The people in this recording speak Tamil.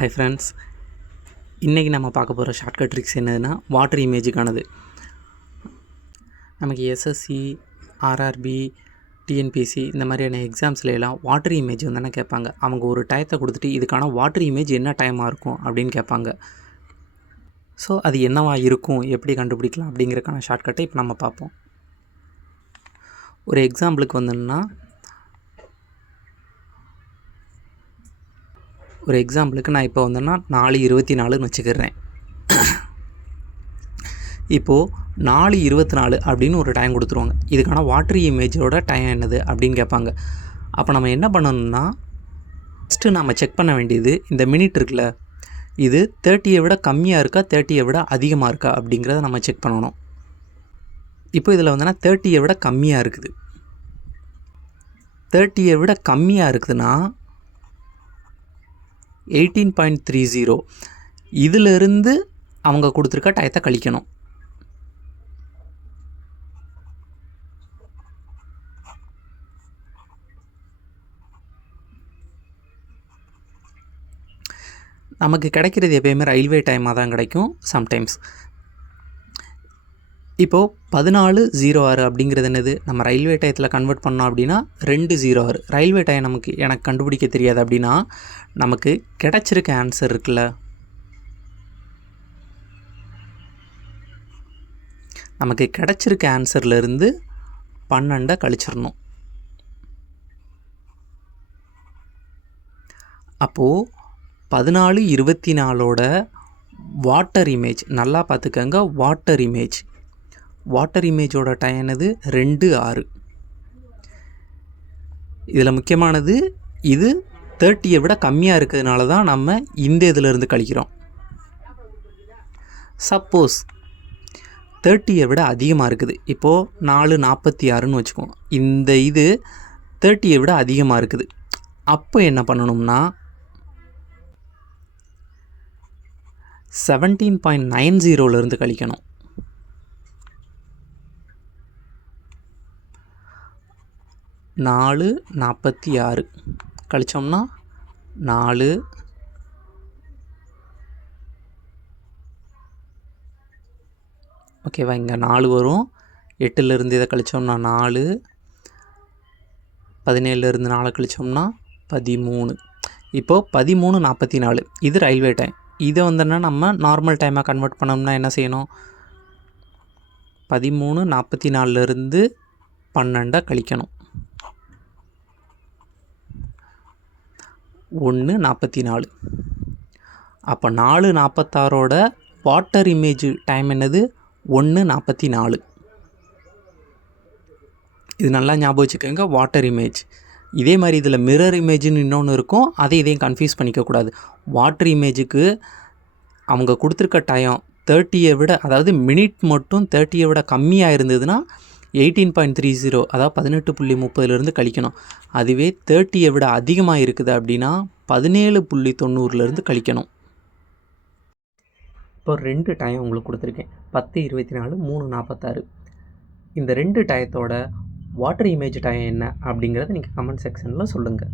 ஹாய் ஃப்ரெண்ட்ஸ், இன்றைக்கி நம்ம பார்க்க போகிற ஷார்ட்கட் ட்ரிக்ஸ் என்னதுன்னா வாட்டர் இமேஜுக்கானது. நமக்கு எஸ்எஸ்சி, ஆர்ஆர்பி, டிஎன்பிசி இந்த மாதிரியான எக்ஸாம்ஸ்ல எல்லாம் வாட்டர் இமேஜ் தானே கேட்பாங்க. அவங்க ஒரு டயத்தை கொடுத்துட்டு இதுக்கான வாட்டர் இமேஜ் என்ன டைமாக இருக்கும் அப்படின்னு கேட்பாங்க. ஸோ அது என்னவா இருக்கும், எப்படி கண்டுபிடிக்கலாம் அப்படிங்கிறக்கான ஷார்ட்கட்டை இப்போ நம்ம பார்ப்போம். ஒரு எக்ஸாம்பிளுக்கு வந்தோம்னா, நான் இப்போ வந்தேன்னா 4:24ன்னு வச்சுக்கிறேன். இப்போது 4:24 அப்படின்னு ஒரு டைம் கொடுத்துருவாங்க. இதுக்கான வாட்டர் இமேஜோட டைம் என்னது அப்படின்னு கேட்பாங்க. அப்போ நம்ம என்ன பண்ணணும்னா, ஃபஸ்ட்டு நம்ம செக் பண்ண வேண்டியது இந்த மினிட் இருக்குல்ல, இது 30யை விட கம்மியாக இருக்கா 30யை விட அதிகமாக இருக்கா அப்படிங்கிறத நம்ம செக் பண்ணணும். இப்போ இதில் வந்தோன்னா 30யை விட கம்மியாக இருக்குது. 30யை விட கம்மியாக இருக்குதுன்னா 18.30 இதிலிருந்து அவங்க கொடுத்துருக்க டயத்தை கழிக்கணும். நமக்கு கிடைக்கிறது எப்பயுமே ரயில்வே டைமாக தான் கிடைக்கும் சம்டைம்ஸ். இப்போது 14:06 அப்படிங்கிறது என்னது, நம்ம ரயில்வே டயத்தில் கன்வெர்ட் பண்ணோம் அப்படின்னா 2:06. ரயில்வே டைம் எனக்கு கண்டுபிடிக்க தெரியாது அப்படின்னா, நமக்கு கிடச்சிருக்க ஆன்சர் இருக்குல்ல, நமக்கு கிடச்சிருக்க ஆன்சர்லேருந்து 12 கழிச்சிடணும். அப்போது 14:24 வாட்டர் இமேஜ் நல்லா பார்த்துக்கங்க. வாட்டர் இமேஜோட டைம் என்னது 2:06. இதில் முக்கியமானது இது 30யை விட கம்மியாக இருக்கிறதுனால தான் நம்ம இந்த இதிலிருந்து கழிக்கிறோம். சப்போஸ் 30யை விட அதிகமாக இருக்குது, இப்போது 4:46ன்னு வச்சுக்கோம், இந்த இது 30யை விட அதிகமாக இருக்குது. அப்போ என்ன பண்ணணும்னா 17.90 கழிக்கணும். 4:46 கழிச்சோம்னா 4, ஓகேவா, இங்கே 4 வரும். 8லேருந்து இதை கழிச்சோம்னா 4, 17லேருந்து 4 கழிச்சோம்னா 13. இப்போது 13:44 இது ரயில்வே டைம். இதை வந்தோன்னா நம்ம நார்மல் டைமாக கன்வெர்ட் பண்ணோம்னா என்ன செய்யணும், 13:44லேருந்து 12 கழிக்கணும். 1:44. அப்போ 4:46 வாட்டர் இமேஜ் டைம் என்னது 1:44. இது நல்லா ஞாபகம் வச்சுக்கோங்க, வாட்டர் இமேஜ். இதே மாதிரி இதில் மிரர் இமேஜுன்னு இன்னொன்று இருக்கும், இதையும் கன்ஃபியூஸ் பண்ணிக்கக்கூடாது. வாட்டர் இமேஜுக்கு அவங்க கொடுத்துருக்க டைம் 30யை விட, அதாவது மினிட் மட்டும் 30யை விட கம்மியாக இருந்ததுன்னா 18.30 அதாவது 18.30 கழிக்கணும். அதுவே 30யை விட அதிகமாக இருக்குது அப்படின்னா 17.90 கழிக்கணும். இப்போ 2 டைம் உங்களுக்கு கொடுத்துருக்கேன், 10:24, 3:46. இந்த 2 டயத்தோட வாட்டர் இமேஜ் டைம் என்ன அப்படிங்கிறத நீங்கள் கமெண்ட் செக்ஷனில் சொல்லுங்கள்.